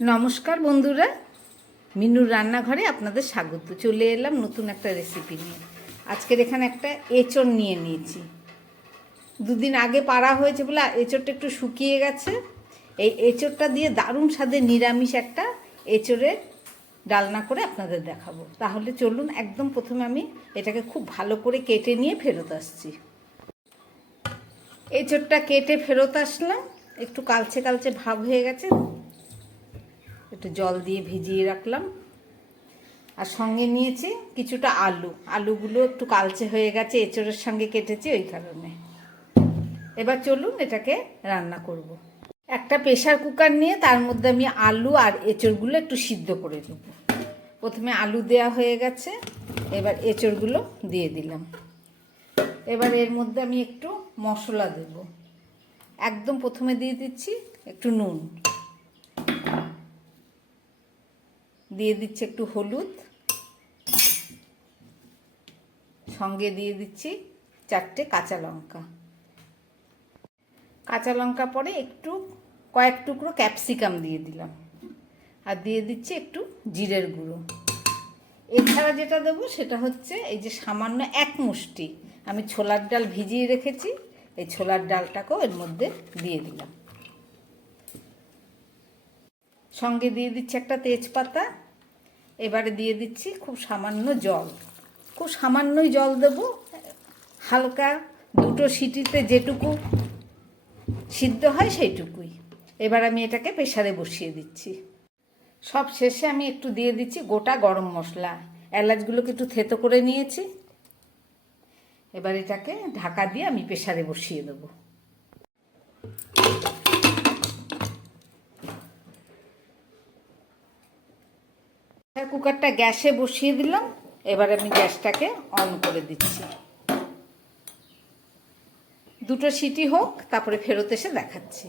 নমস্কার বন্ধুরা, মিনুর রান্নাঘরে আপনাদের স্বাগত। চলে এলাম নতুন একটা রেসিপি নিয়ে। আজকের এখানে একটা এঁচড় নিয়ে নিয়েছি। দুদিন আগে পাড়া হয়েছে বলে এঁচড়টা একটু শুকিয়ে গেছে। এই এঁচড়টা দিয়ে দারুণ স্বাদের নিরামিষ একটা এঁচড়ের ডালনা করে আপনাদের দেখাবো। তাহলে চলুন, একদম প্রথমে আমি এটাকে খুব ভালো করে কেটে নিয়ে ফেরত আসছি। এঁচড়টা কেটে ফেরত আসলাম, একটু কালচে কালচে ভাব হয়ে গেছে। একটু জল দিয়ে ভিজিয়ে রাখলাম। আর সঙ্গে নিয়েছি কিছুটা আলুগুলো একটু কালচে হয়ে গেছে, এঁচড়ের সঙ্গে কেটেছি ওই কারণে। এবার চলুন এটাকে রান্না করব। একটা প্রেসার কুকার নিয়ে তার মধ্যে আমি আলু আর এঁচড়গুলো একটু সিদ্ধ করে দেব। প্রথমে আলু দেয়া হয়ে গেছে, এবার এঁচড়গুলো দিয়ে দিলাম। এবার এর মধ্যে আমি একটু মশলা দেব। একদম প্রথমে দিয়ে দিচ্ছি একটু নুন, দিয়ে দিচ্ছি একটু হলুদ, সঙ্গে দিয়ে দিচ্ছি 4টে কাঁচা লঙ্কা পরে একটু কয়েক টুকরো ক্যাপসিকাম দিয়ে দিলাম, আর দিয়ে দিচ্ছি একটু জিরের গুঁড়ো। এছাড়া যেটা দেবো সেটা হচ্ছে এই যে সামান্য এক মুষ্টি আমি ছোলার ডাল ভিজিয়ে রেখেছি, এই ছোলার ডালটাকেও এর মধ্যে দিয়ে দিলাম। সঙ্গে দিয়ে দিচ্ছি একটা তেজপাতা। এবারে দিয়ে দিচ্ছি খুব সামান্য জল, খুব সামান্যই জল দেবো, হালকা দুটো সিটিতে যেটুকু সিদ্ধ হয় সেইটুকুই। এবার আমি এটাকে প্রেসারে বসিয়ে দিচ্ছি। সব শেষে আমি একটু দিয়ে দিচ্ছি গোটা গরম মশলা, এলাচগুলোকে একটু থেতো করে নিয়েছি। এবার এটাকে ঢাকা দিয়ে আমি প্রেসারে বসিয়ে দেবো। কুকারটা গ্যাসে বসিয়ে দিলাম। এবার আমি গ্যাসটাকে অন করে দিচ্ছি। দুটো সিটি হোক, তারপরে ফেরত এসে দেখাচ্ছি।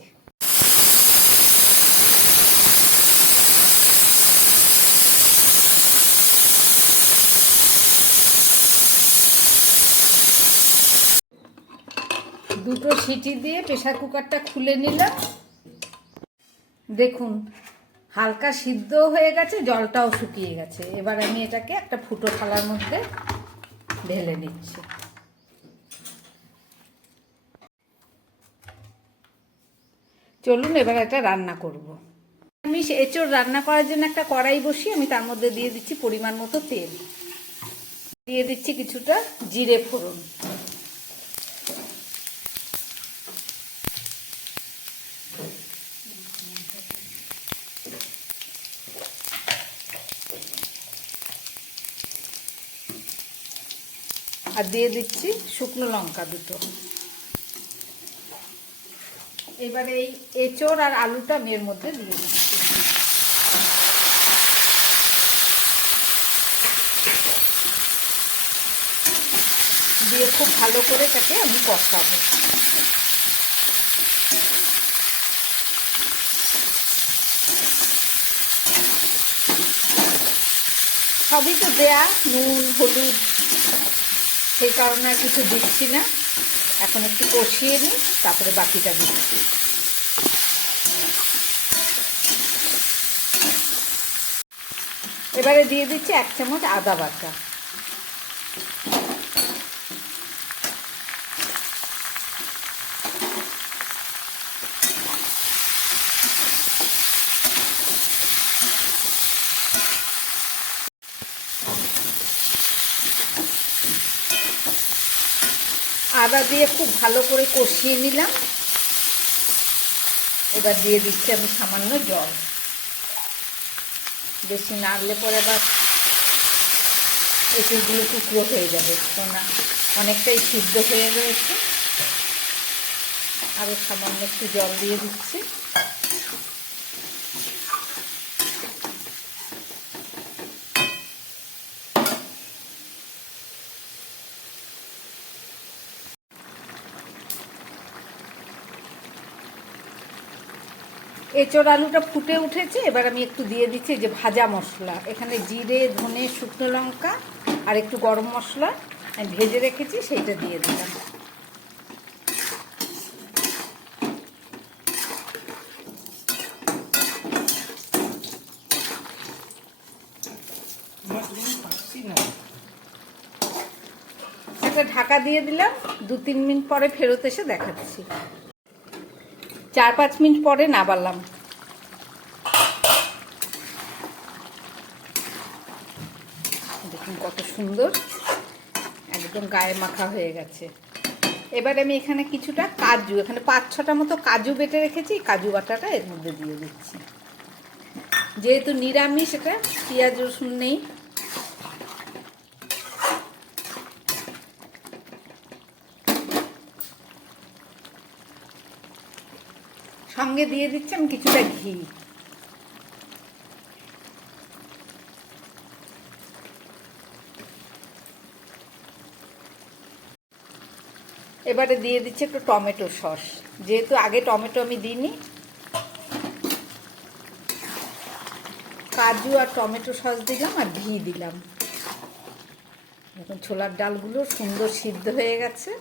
দুটো সিটি দিয়ে প্রেসার কুকারটা খুলে নিলাম। দেখুন হালকা সিদ্ধ হয়ে গেছে, জলটাও শুকিয়ে গেছে। এবার আমি এটাকে একটা ফুটো থালার মধ্যে ঢেলে নিচ্ছি। চলুন এবার এটা রান্না করব। আমি এঁচড় রান্না করার জন্য একটা কড়াই বসিয়ে আমি তার মধ্যে দিয়ে দিচ্ছি পরিমাণ মতো তেল, দিয়ে দিচ্ছি কিছুটা জিরে ফোড়ন, আর দিয়ে দিচ্ছি শুকনো লঙ্কা দুটো। এবারে এই এঁচড় আর আলুটা আমি এর মধ্যে দিয়ে দিচ্ছি। দিয়ে খুব ভালো করে তাকে আমি কষাবো। সবই তো দেয়া, নুন হলুদ, সেই কারণে আর কিছু দিচ্ছি না। এখন একটু কষিয়ে নিই, তারপরে বাকিটা দিচ্ছি। এবারে দিয়ে দিচ্ছি 1 চামচ আদা বাটা, আদা দিয়ে খুব ভালো করে কষিয়ে নিলাম। এবার দিয়ে দিচ্ছি আমি সামান্য জল। বেশি নাড়লে পরে আবার এঁচড়গুলো টুকরো হয়ে যাবে, কেননা অনেকটাই সিদ্ধ হয়ে রয়েছে। আরও সামান্য একটু জল দিয়ে দিচ্ছি। এঁচড় আলুটা ফুটে উঠেছে। এবার আমি একটু দিয়ে দিচ্ছি যে ভাজা মশলা, এখানে জিরে ধনে শুকনো লঙ্কা আর একটু গরম মশলা আমি ভেজে রেখেছি, সেইটা দিয়ে দিলাম। একটা ঢাকা দিয়ে দিলাম, 2-3 মিনিট পরে ফেরত এসে দেখাচ্ছি। 4-5 মিনিট পরে নাবালাম। দেখুন কত সুন্দর একদম গায়ে মাখা হয়ে গেছে। এবার আমি এখানে কিছুটা কাজু, এখানে 5-6টা মতো কাজু বেটে রেখেছি, কাজু বাটাটা এর মধ্যে দিয়ে দিচ্ছি। যেহেতু নিরামিষ, এটা পেঁয়াজ রসুন নেই। সঙ্গে দিয়ে দিচ্ছি আমি কিছুটা ঘি। এবারে দিয়ে দিচ্ছি একটু টমেটো সস, যেহেতু আগে টমেটো আমি দিইনি। কাজু আর টমেটো সস দিলাম আর ঘি দিলাম। এখন ছোলার ডালগুলো সুন্দর সিদ্ধ হয়ে গেছে।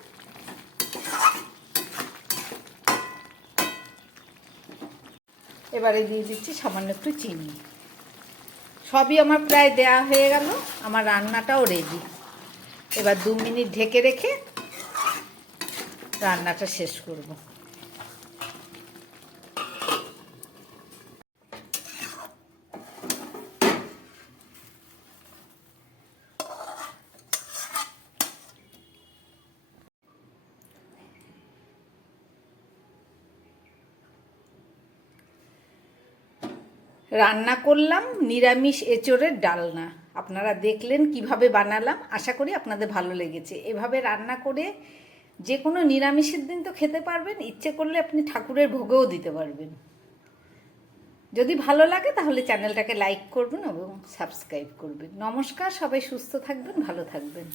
এবারে দিয়ে দিচ্ছি সামান্য একটু চিনি। সবই আমার প্রায় দেয়া হয়ে গেল, আমার রান্নাটাও রেডি। এবার 2 মিনিট ঢেকে রেখে রান্নাটা শেষ করব। রান্না করলাম নিরামিষ এঁচোড়ের ডালনা। আপনারা দেখলেন কিভাবে বানালাম, আশা করি আপনাদের ভালো লেগেছে। এভাবে রান্না করে যে কোনো নিরামিষের দিন তো খেতে পারবেন, ইচ্ছে করলে আপনি ঠাকুরের ভোগেও দিতে পারবেন। যদি ভালো লাগে তাহলে চ্যানেলটাকে লাইক করবেন এবং সাবস্ক্রাইব করবেন। নমস্কার, সবাই সুস্থ থাকবেন, ভালো থাকবেন।